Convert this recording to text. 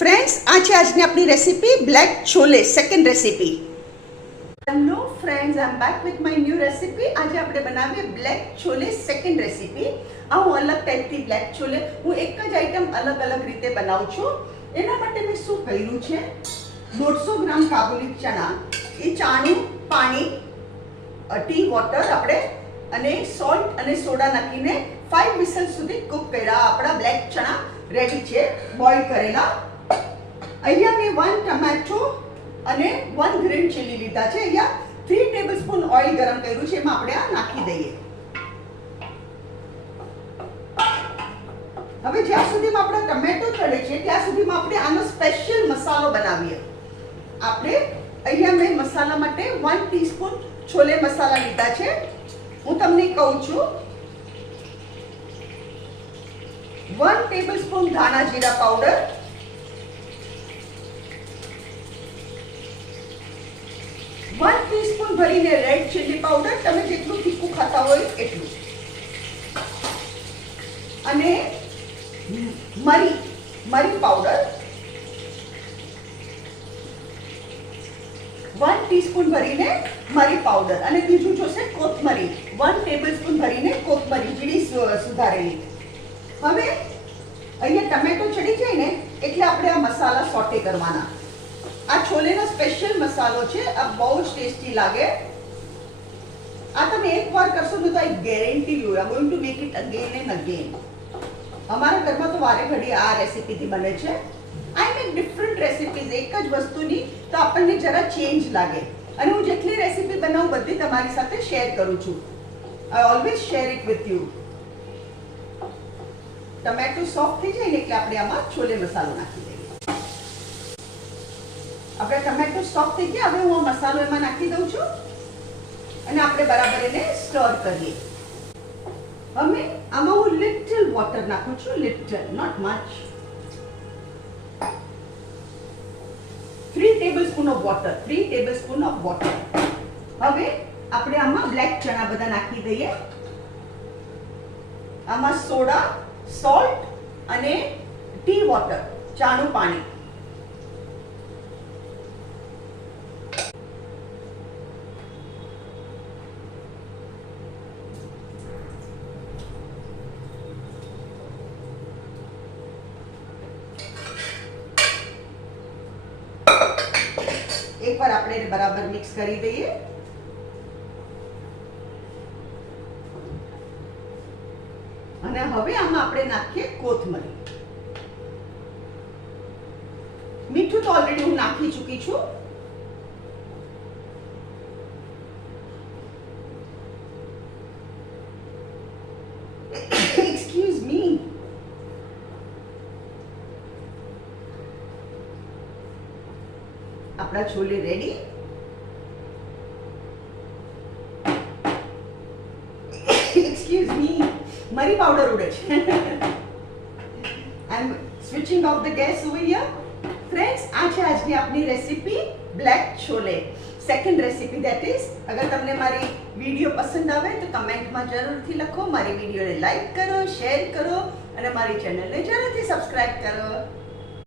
Friends, આ છે આજની આપણી recipe black chole second recipe. Hello friends, I am back with my new recipe. આજે આપણે બનાવીએ બ્લેક છોલે સેકન્ડ રેસીપી. આ હું અલગ ટાઈપથી બ્લેક છોલે હું એક જ આઈટમ અલગ અલગ રીતે બનાવું છું. એના માટે મેં શું કર્યું છે, 150 ગ્રામ કાબુલી ચણા, એ ચાનું પાણી, ટી વોટર આપણે અને સોલ્ટ અને સોડા નાખીને 5 વિસલ સુધી કુક કર્યા. આપણા બ્લેક ચણા રેડી છે, બોઇલ કરેલા. અહીંયા મેં 1 ટમેટો અને 1 ગ્રીન ચીલી લીધા છે. અહીંયા 3 ટેબલસ્પૂન ઓઇલ ગરમ કર્યું છે, એમાં આપણે આ નાખી દઈએ. હવે જ્યાં સુધીમાં આપણા ટમેટો ચડે છે ત્યાં સુધીમાં આપણે આનો સ્પેશિયલ મસાલો બનાવીએ. આપણે અહીંયા મેં મસાલા માટે 1 ટીસ્પૂન છોલે મસાલા લીધા છે. હું તમને કહું છું, 1 ટેબલસ્પૂન ધાણા જીરા પાવડર, 1 ટીસ્પૂન ભરીને રેડ ચીલી પાવડર, તમે જેટલું તીખું ખાતા હોય એટલું, અને મરી પાવડર 1 ટીસ્પૂન ભરીને મરી પાવડર, અને બીજું જોશે કોથમરી 1 ટેબલસ્પૂન ભરીને કોથમરી ઝીણી સુધારેલી. હવે અહીંયા ટમેટો ચડી જાય ને એટલે આપણે આ મસાલા સોટે કરવાના. આ છોલેનો સ્પેશિયલ મસાલો છે, આ બહુ જ ટેસ્ટી લાગે. આ તમે એકવાર કરશો તો આઈ guarantee you are going to make it again and again. અમારા ઘરમાં તો વારે ઘડી આ રેસીપીથી બને છે. આઈ મેક ડિફરન્ટ રેસીપીઝ, એક જ વસ્તુની તો આપણને જરા ચેન્જ લાગે. અને હું જેટલી રેસીપી બનાવું બધી તમારી સાથે શેર કરું છું. I always share it with you. Tomato soft થઈ જાય ને એટલે આપણે આમાં છોલે મસાલો નાખી દઈએ. આપણે ટમેટો સોફ્ટ થઈ ગયા, હવે હું આ મસાલો એમાં નાખી દઉં છું અને આપણે બરાબર એને સ્ટર કરીએ. હવે આમાં હું લિટલ વોટર નાખું છું, little, not much. 3 tablespoon of water, 3 tablespoon of water. હવે આપણે આમાં બ્લેક ચણા બધા નાખી દઈએ. આમાં સોડા, સોલ્ટ અને ટી વોટર, ચાનું પાણી. એકવાર આપણે બરાબર મિક્સ કરી દઈએ. અને હવે આમાં આપણે નાખીએ કોથમરી. મીઠું તો ઓલરેડી હું નાખી ચૂકી છું. Excuse me. આપણા છોલે રેડી. એક્સક્યુઝ મી, મરી પાવડર ઉડે છે. I am switching off the gas over here. Friends, આ છે આજની આપણી recipe black chole second recipe. That is, અગર તમને મારી વિડીયો પસંદ આવે તો કમેન્ટમાં જરૂરથી લખો. મારી વિડીયોને લાઈક કરો, શેર કરો અને મારી ચેનલને જરૂરથી સબસ્ક્રાઇબ કરો.